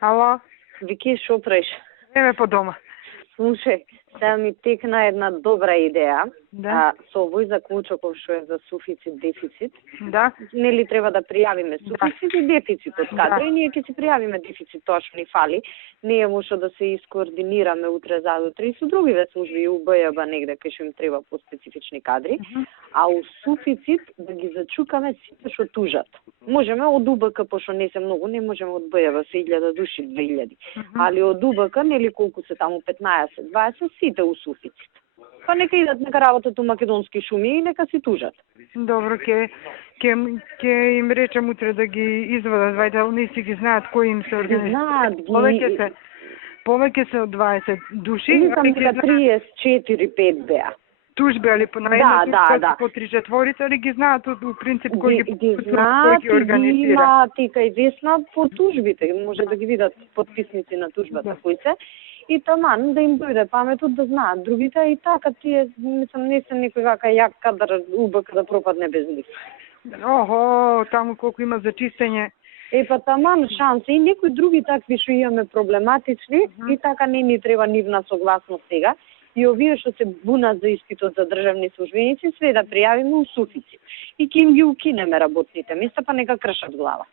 Ало, Вики, шо правиш? еве по дома. Слушај, сега ми текна една добра идеја. Да. Со овој заклучоков што е за суфицит, дефицит, Да. нели треба да пријавиме суфицит и дефицит од кадри, Да. и ние ќе си пријавиме дефицит, тоа што ни фали. Ние може да се искоординираме утре задутре и со другиве служби и УБЈБ негде кај што им треба по специфични кадри, а у суфицит да ги зачукаме сите што тужат. Можеме од УБК, пошто не се многу, не можеме од БЈБ се 1000 души, 2000. Али од УБК, нели колку се таму 15, 20, сите у суфицит. Па нека идат нека работат у македонски шуми и нека си тужат. Добро, ќе им речем утре да ги извадат, вајде, они си ги знаат кои им се Знаат организираат. ги. Повеќе се од 20 души, Мислам али дека ги знаат 34-5 беа. тужби, али по Да, најдна да. по 3-4, али ги знаат у принцип кој Ги знаат ги и ги организира. имаат и кај Весна по тужбите. Може да ги видат подписници на тужбата кои се. И таман да им дојде паметот да знаат другите и така тие, мислам, не се некој вака јак кадар УБК да пропадне без нив. Охо, таму колку има за чистење. Па таман шанси и некои други такви што имаме проблематични и така не ни треба нивна согласност сега. И овие што се бунат за испитот за државни службеници, све да пријавиме у суфицит. И ќе им ги укинеме работните места, па нека кршат глава.